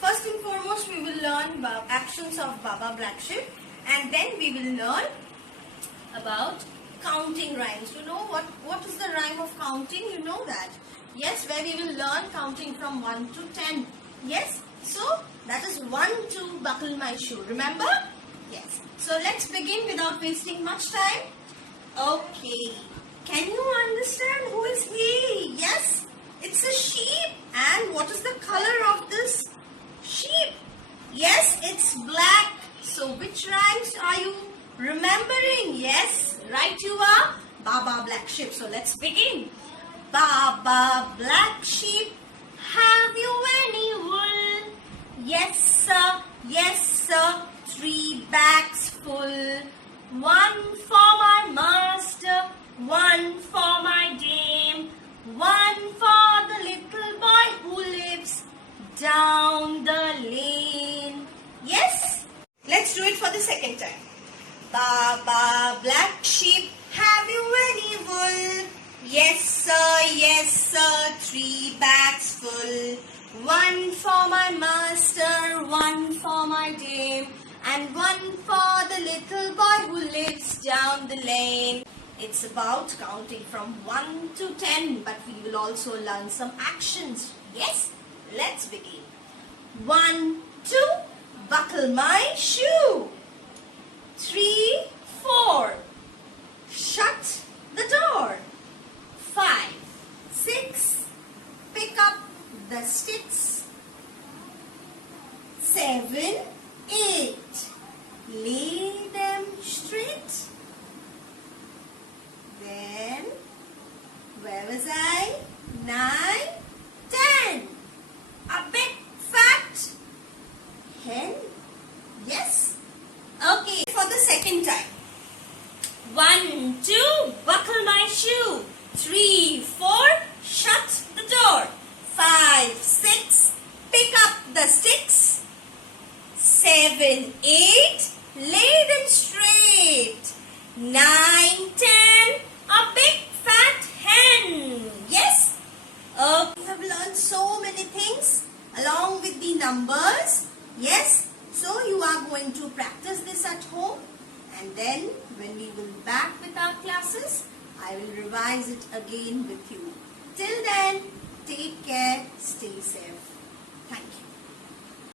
First and foremost, we will learn actions of Baa Baa Black sheep, and then we will learn about counting rhymes. You know what is the rhyme of counting? You know that. Yes, where we will learn counting from 1 to 10. Yes, so that is 1, 2, buckle my shoe. Remember? Yes. So let's begin without wasting much time. Okay. Can you understand who is he? Yes, it's a sheep. And what is the color of this sheep? Yes, it's black. So which rhymes are you remembering? Yes, right you are. Baa Baa Black sheep. So let's begin. Baa Baa Black sheep, have you any wool? Yes sir, 3 bags full. 1 for my master, 1 for my dame, 1 for the little boy who lives down the lane. Yes? Let's do it for the second time. Baa Baa Black sheep, have you any wool? Yes sir, 3 bags full. 1 for my master, 1 for my dame, and 1 for the little boy who lives down the lane. It's about counting from 1 to 10, but we will also learn some actions. Yes? Let's begin. 1, 2, buckle my shoe. 3, 4, shut the door. 5, 6, pick up the sticks. 7, 8, lay them straight. Then, where was I? 9, 10. A big fat hen. Yes? Okay, for the second time. 1, 2, buckle my shoe. 3, 4, shut the door. 5, 6, pick up the sticks. 7, 8, lay them straight. 9, 10, a big fat hen. Yes? We have learned so many things along with the numbers. Yes? So you are going to practice this at home, and then when we will be back with our classes, I will revise it again with you. Till then, take care, stay safe. Thank you.